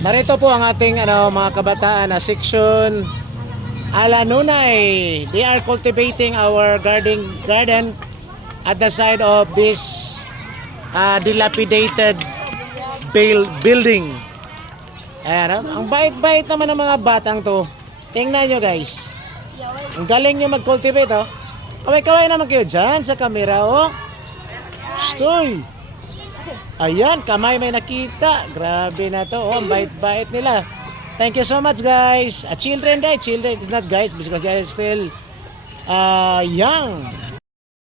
Narito po ang ating mga kabataan na section Alanunay. They are cultivating our garden at the side of this dilapidated building. Ayan, ang bait-bait naman ng mga batang to. Tingnan nyo guys. Ang galing nyo mag-cultivate, oh. Kaway-kaway naman kayo dyan sa camera, oh. Stoy. Ayan, kamay may nakita. Grabe na to, oh. Ang bait-bait nila. Thank you so much, guys. Children, it's not guys because they are still young.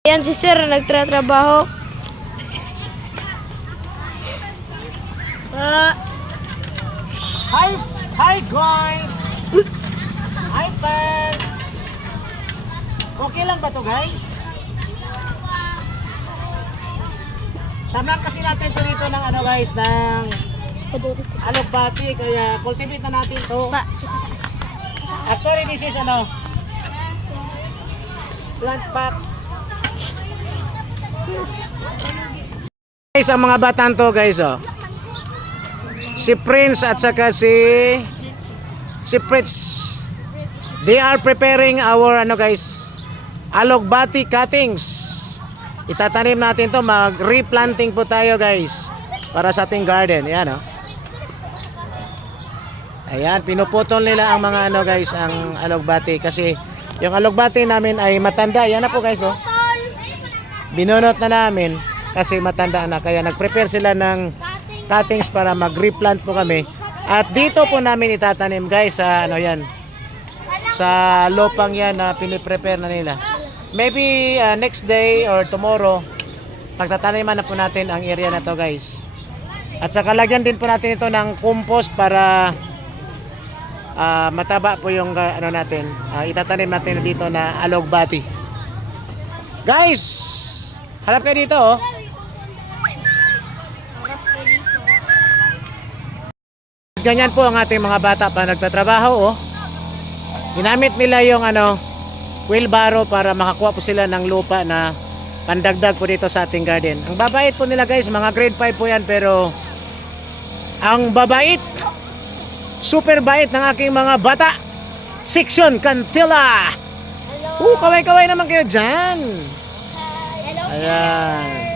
Yan si sir nagtratrabaho. Hi guys. Hi fans. Okay lang ba to guys? Tamang kasi natin to dito ng guys, ng alugbati, kaya cultivate na natin to. Actually this is plant packs. Guys, ang mga batang to guys, oh. Si Prince at saka si Fritz. They are preparing our guys, alugbati cuttings. Itatanim natin to, mag-replanting po tayo guys para sa ating garden. Ayan, oh. Ayan, pinuputol nila ang mga guys, ang alugbati kasi yung alugbati namin ay matanda. Yan na po guys, oh. Binunot na namin kasi matanda na, kaya nag-prepare sila ng cuttings para mag-replant po kami. At dito po namin itatanim guys sa yan, sa lupang yan na piniprepare na nila. Maybe next day or tomorrow pagtataniman na po natin ang area na to guys. At saka lagyan din po natin ito ng compost para mataba po yung natin. Itatanim natin dito na alugbati. Guys, harap kayo dito, oh. Ganyan po ang ating mga bata pa nagtatrabaho, oh. Ginamit nila yung wheelbarrow para makakuha po sila ng lupa na pandagdag po dito sa ating garden. Ang babait po nila guys, mga grade 5 po yan, pero ang babait, super bait ng aking mga bata. Section Cantilla. Kaway-kaway naman kayo dyan. Hello. Ayan.